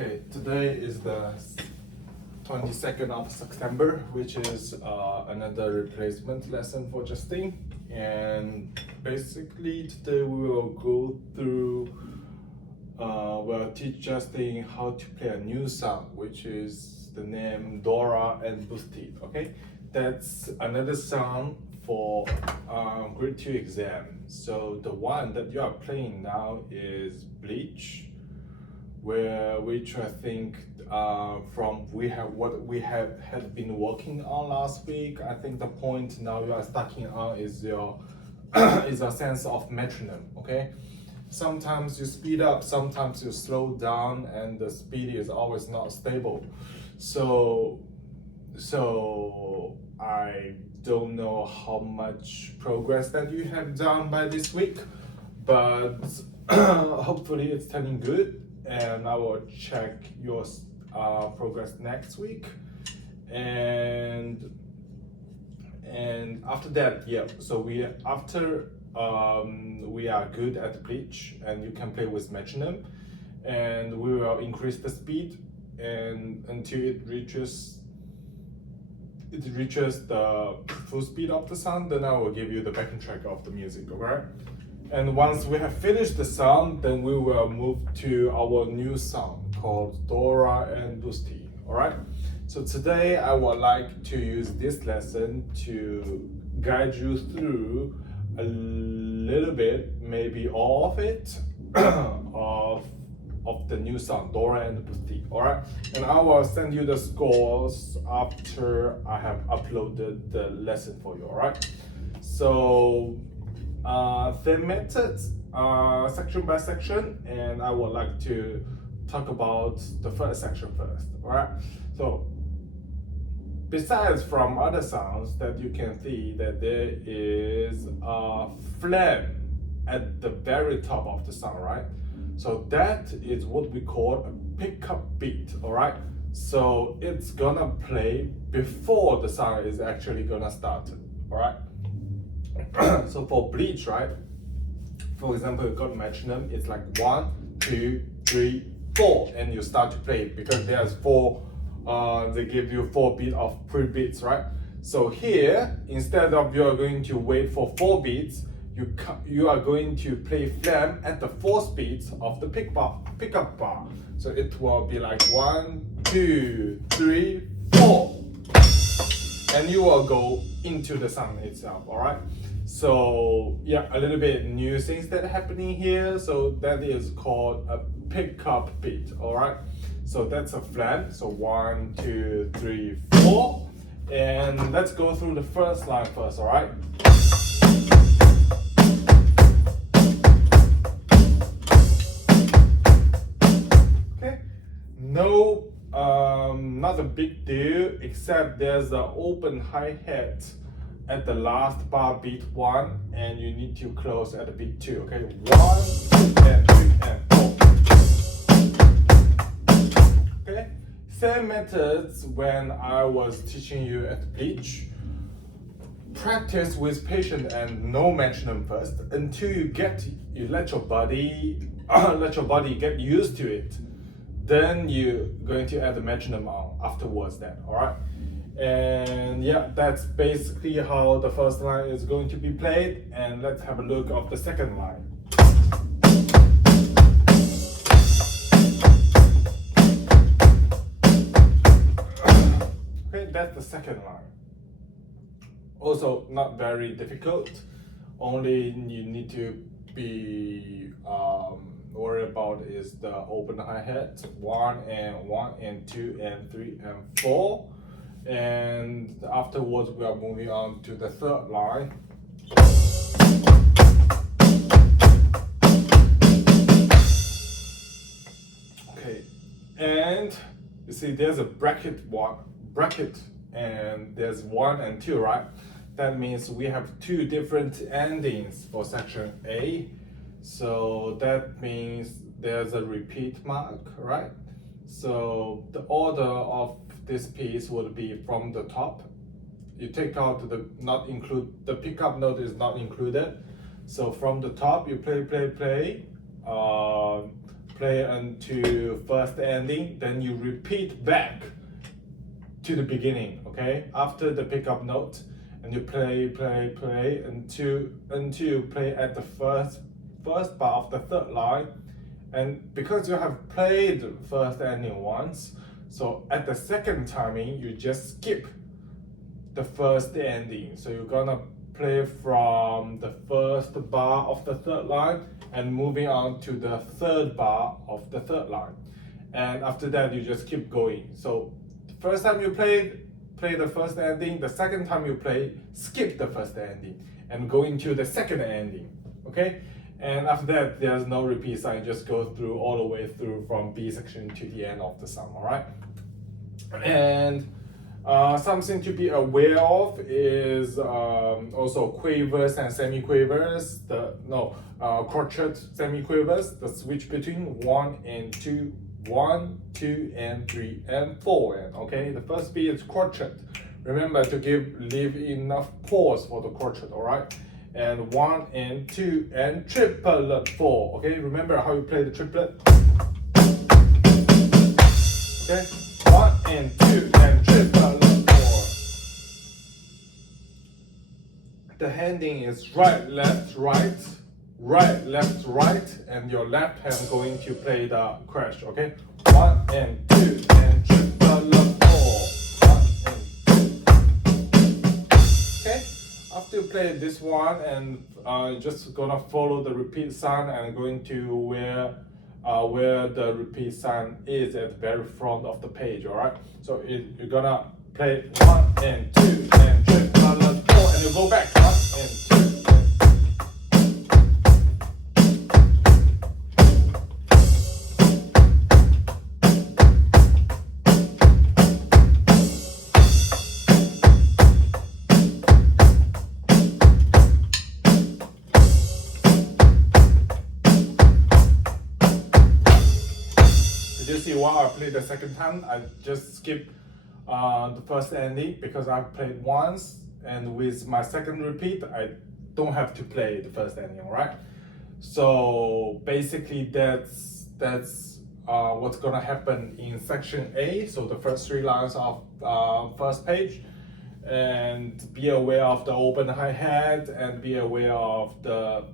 Okay, today is the 22nd of September, which is another replacement lesson for Justin. And basically today we will go through, we'll teach Justin how to play a new song, which is the name Core and Boosty. Okay, that's another song for grade 2 exam. So the one that you are playing now is Bleach, which I think from what we had been working on last week. I think the point now you are starting on is your is a sense of metronome. Okay, sometimes you speed up, sometimes you slow down, and the speed is always not stable. So I don't know how much progress that you have done by this week, but hopefully it's turning good. And I will check your progress next week, and after that, yeah. So we are good at Bleach, and you can play with metronome, and we will increase the speed and until it reaches the full speed of the song. Then I will give you the backing track of the music. Alright. And once we have finished the song, then we will move to our new song called Core and Boosty. Alright? So today I would like to use this lesson to guide you through a little bit, maybe all of it, of the new song, Core and Boosty. Alright? And I will send you the scores after I have uploaded the lesson for you. Alright? So the methods section by section, and I would like to talk about the first section first. Alright, so besides from other sounds that you can see that there is a flame at the very top of the sound, right? So that is what we call a pickup beat. Alright, so it's gonna play before the song is actually gonna start. Alright. So for Bleach, right? For example, you got metronome, it's like 1, 2, 3, 4, and you start to play it because there's 4. They give you 4 beats of pre-beats, right? So here, instead of you are going to wait for 4 beats, you are going to play flame at the 4th beat of the pickup bar. So it will be like 1, 2, 3, 4, and you will go into the song itself. All right. So yeah, a little bit new things that are happening here. So that is called a pickup beat. All right. So that's a flame. So 1, 2, 3, 4, and let's go through the first line first. All right. Okay. No, not a big deal, except there's an open hi-hat at the last bar, beat 1, and you need to close at the beat 2. Okay, 1, 2, and 3, and 4. Okay, same methods when I was teaching you at Bleach. Practice with patience and no metronome first until you let your body get used to it. Then you're going to add the metronome on afterwards. Then, all right. And yeah, that's basically how the first line is going to be played. And let's have a look of the second line. Okay, that's the second line. Also not very difficult. Only you need to be worried about is the open hi-hat, 1 and 2 and 3 and 4. And afterwards we are moving on to the third line. Okay, and you see there's a bracket, and there's 1 and 2, right? That means we have 2 different endings for section A. So that means there's a repeat mark, right? So the order of this piece would be from the top. You take out the pickup note is not included. So from the top you play, play until first ending, then you repeat back to the beginning, okay? After the pickup note, and you play until you play at the first bar of the third line. And because you have played first ending once, so at the second timing you just skip the first ending. So you're gonna play from the first bar of the third line and moving on to the third bar of the third line. And after that you just keep going. So the first time you play the first ending, the second time you play, skip the first ending and go into the second ending, okay? And after that, there's no repeat sign, just go through all the way through from B section to the end of the song, all right? And something to be aware of is also quavers and semiquavers, crotchet semiquavers, the switch between 1 and 2, 1, 2, and 3, and 4. And okay, the first beat is crotchet. Remember to leave enough pause for the crotchet, all right? And 1 and 2 and triplet 4. Okay, remember how you play the triplet? Okay, 1 and 2 and triplet 4. The handing is right, left, right, right, left, right, and your left hand going to play the crash. Okay, 1 and 2 and triplet 4. 1 and 2. Okay. After you play this one, and just gonna follow the repeat sign and going to where the repeat sign is at the very front of the page. All right. So you're gonna play 1 and 2 and triplet 4, and you go back 1 and 2. You see why I played the second time? I just skipped the first ending because I played once, and with my second repeat, I don't have to play the first ending, right? So basically, that's what's gonna happen in section A. So the first 3 lines of first page, and be aware of the open hi-hat, and be aware of the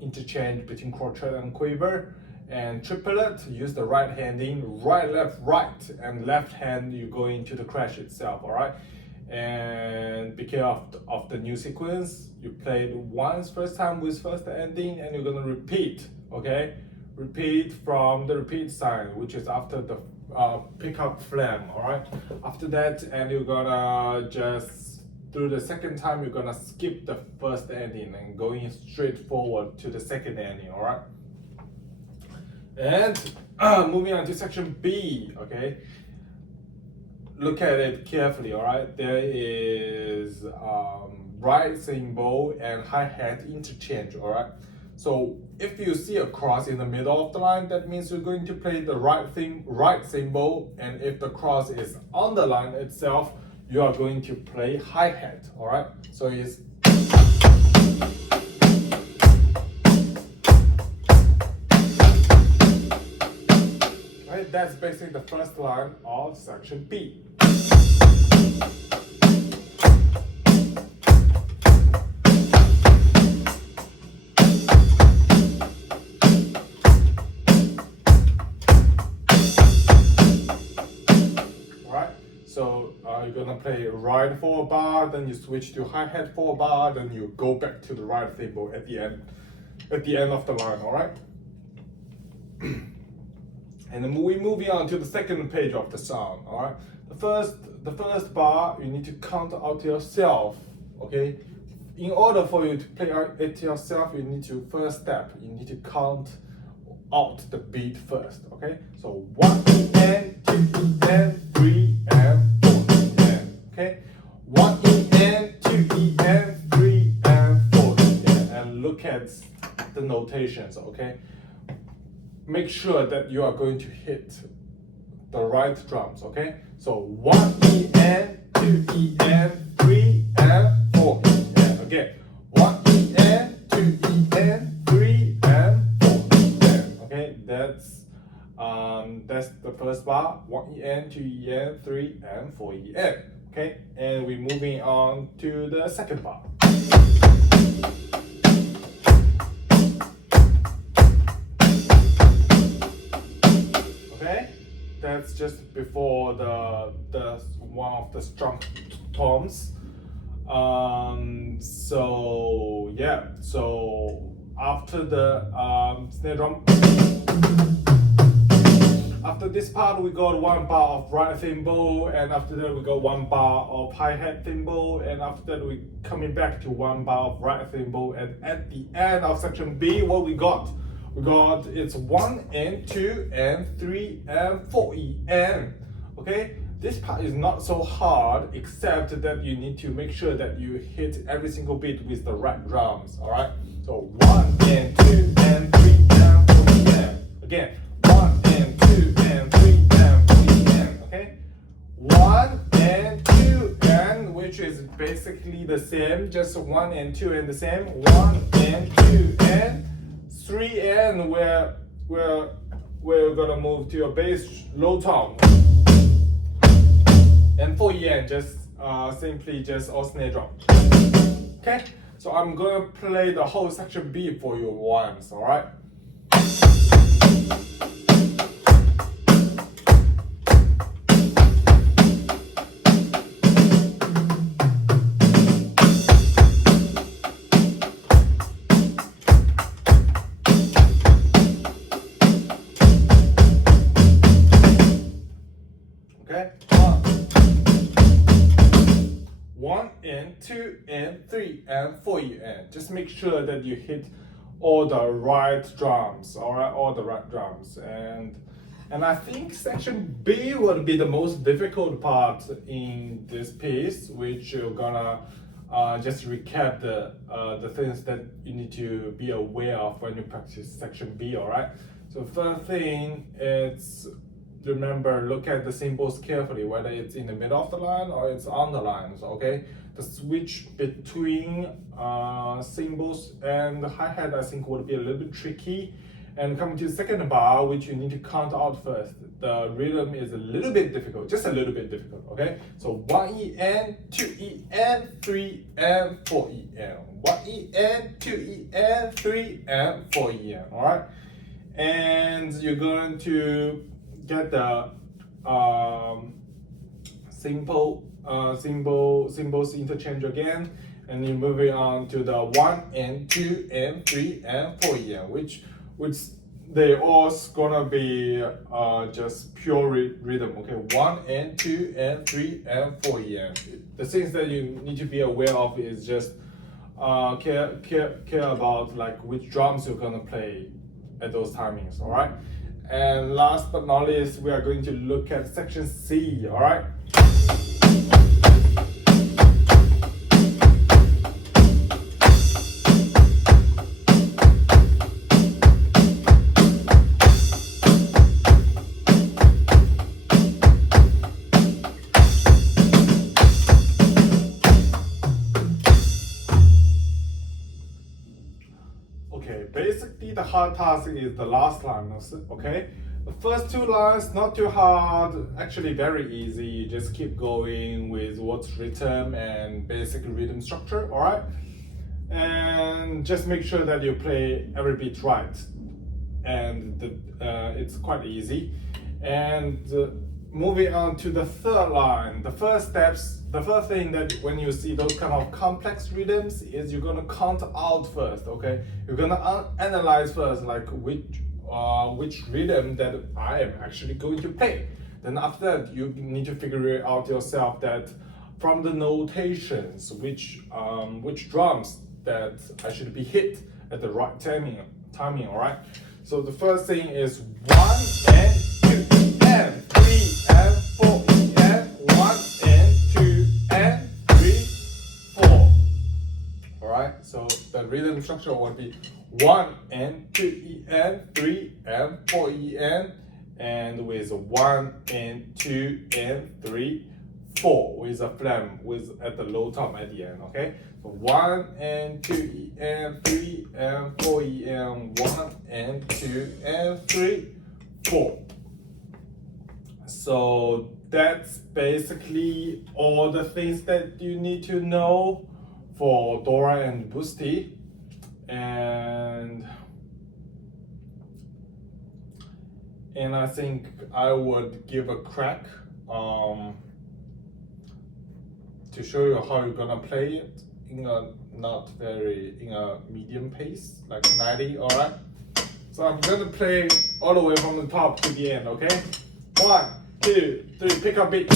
interchange between crotchet and quiver. And triplet, use the right handing, right, left, right, and left hand you go into the crash itself, all right? And be careful of the new sequence. You played once first time with first ending, and you're gonna repeat, okay? Repeat from the repeat sign, which is after the pickup flam, all right? After that, and you're gonna just, through the second time, you're gonna skip the first ending and going straight forward to the second ending, all right? And moving on to section B, okay? Look at it carefully, all right? There is right cymbal and hi-hat interchange, all right? So if you see a cross in the middle of the line, that means you're going to play the right cymbal, and if the cross is on the line itself, you are going to play hi-hat, all right? So it's that's basically the first line of section B. Alright, so you're gonna play right 4 bar, then you switch to hi-hat 4 bar, then you go back to the right cymbal at the end of the line, alright? And then we're moving on to the second page of the song, all right? The first bar, you need to count out yourself, okay? In order for you to play it yourself, you need to, first step, you need to count out the beat first, okay? So 1 and 2 and 3 and 4 and, okay? 1 and 2 and 3 and 4 and look at the notations, okay? Make sure that you are going to hit the right drums, okay? So 1 E and 2 E and 3 and 4 E and again 1 E and 2 E and 3 and 4 E and, okay? That's That's the first bar, 1 EN, 2 EN, 3 and 4 EN. Okay, and we're moving on to the second bar. Okay, that's just before the one of the strong tones. So yeah, so after the snare drum, after this part we got 1 bar of right thimble, and after that we got 1 bar of hi-hat thimble, and after that we coming back to 1 bar of right thimble, and at the end of section B, what we got? We got it's 1 and 2 and 3 and 4 EN. Okay, this part is not so hard, except that you need to make sure that you hit every single beat with the right drums. All right, so 1 and 2 and 3 and 4 EN. Again, 1 and 2 and 3 and 4 EN. Okay, 1 and 2 and, which is basically the same, just 1 and 2 and the same. 1 and 2 and 3 and we're gonna move to a bass low tone. And 4 EN, just simply just all snare drum. Okay, so I'm gonna play the whole section B for you once. All right. Okay. 1 and 2 and 3 and 4 EN. Just make sure that you hit all the right drums, all right, all the right drums. And I think section B will be the most difficult part in this piece, which you're gonna just recap the things that you need to be aware of when you practice section B, all right. So first thing, it's remember, look at the cymbals carefully, whether it's in the middle of the line or it's on the lines. Okay, the switch between cymbals and the hi-hat, I think, would be a little bit tricky. And coming to the second bar, which you need to count out first, the rhythm is a little bit difficult, just a little bit difficult. Okay, so 1 EN, 2 EN, 3 and 4 EN. 1 EN, 2 EN, 3 and 4 EN. All right, and you're going to get the cymbals interchange again, and you're moving on to the 1 and 2 and 3 and 4 EN, which they all gonna be just pure rhythm. Okay, 1 and 2 and 3 and 4 EN. The things that you need to be aware of is just care about like which drums you're gonna play at those timings. All right. And last but not least, we are going to look at section C, all right? Okay, basically the hard task is the last line, okay? The first 2 lines, not too hard, actually very easy. You just keep going with what's written and basic rhythm structure, all right? And just make sure that you play every beat right. And it's quite easy. And moving on to the third line, the first thing that when you see those kind of complex rhythms is you're gonna count out first, okay? You're gonna analyze first, like which rhythm that I am actually going to play. Then after that, you need to figure it out yourself that from the notations, which drums that I should be hit at the right timing, all right? So the first thing is 1 and 2 and 3 and 4 and 1 and 2 and 3, 4. All right. So the rhythm structure would be 1 and 2 EN, 3 and 4 EN, and with 1 and 2 and 3, 4 with a flam with at the low tom at the end. Okay. So 1 and 2 EN, 3 and 4 EN, 1 and 2 and 3, 4. So that's basically all the things that you need to know for Dora and Boosty. And I think I would give a crack to show you how you're gonna play it in a medium pace, like 90, alright? So I'm gonna play all the way from the top to the end, okay? 1, 2, 3, pick up beat.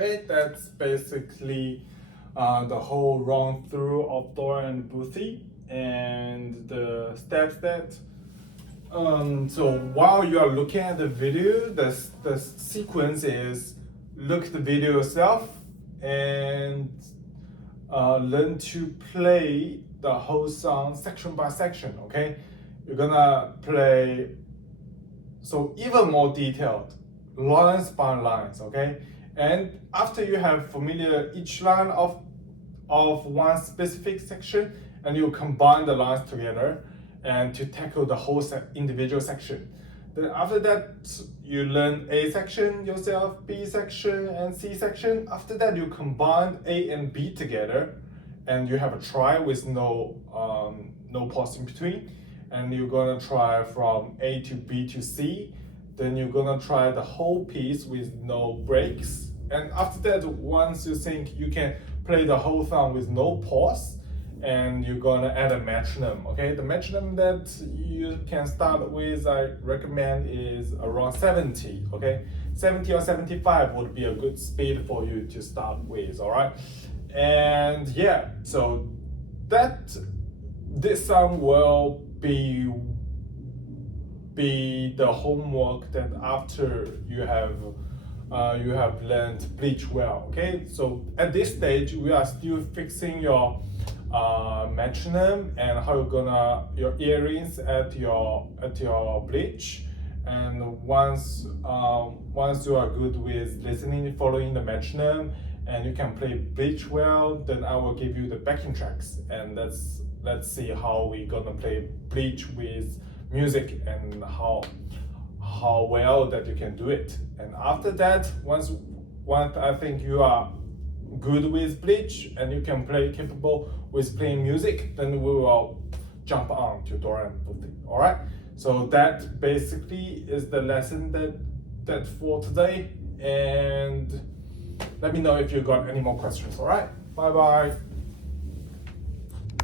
Okay, that's basically the whole run through of Dora and Boosty and the steps that. So while you are looking at the video, the sequence is look at the video yourself and learn to play the whole song section by section. Okay, you're gonna play so even more detailed, lines by lines. Okay. And after you have familiar each line of one specific section, and you combine the lines together and to tackle the whole individual section. Then after that, you learn A section yourself, B section, and C section. After that, you combine A and B together, and you have a try with no pause in between. And you're gonna try from A to B to C. Then you're gonna try the whole piece with no breaks. And after that, once you think you can play the whole song with no pause, and you're gonna add a metronome, okay? The metronome that you can start with, I recommend, is around 70, okay? 70 or 75 would be a good speed for you to start with, all right? And yeah, so this song will be the homework that after you have learned Bleach well, okay? So at this stage, we are still fixing your metronome and how you're gonna your earrings at your Bleach. And once you are good with listening, following the metronome, and you can play Bleach well, then I will give you the backing tracks, and let's see how we gonna play Bleach with music and how well that you can do it. And after that, once I think you are good with Bleach and you can play capable with playing music, then we will jump on to Dora and Boosty. All right. So that basically is the lesson that for today. And let me know if you got any more questions. All right. Bye bye.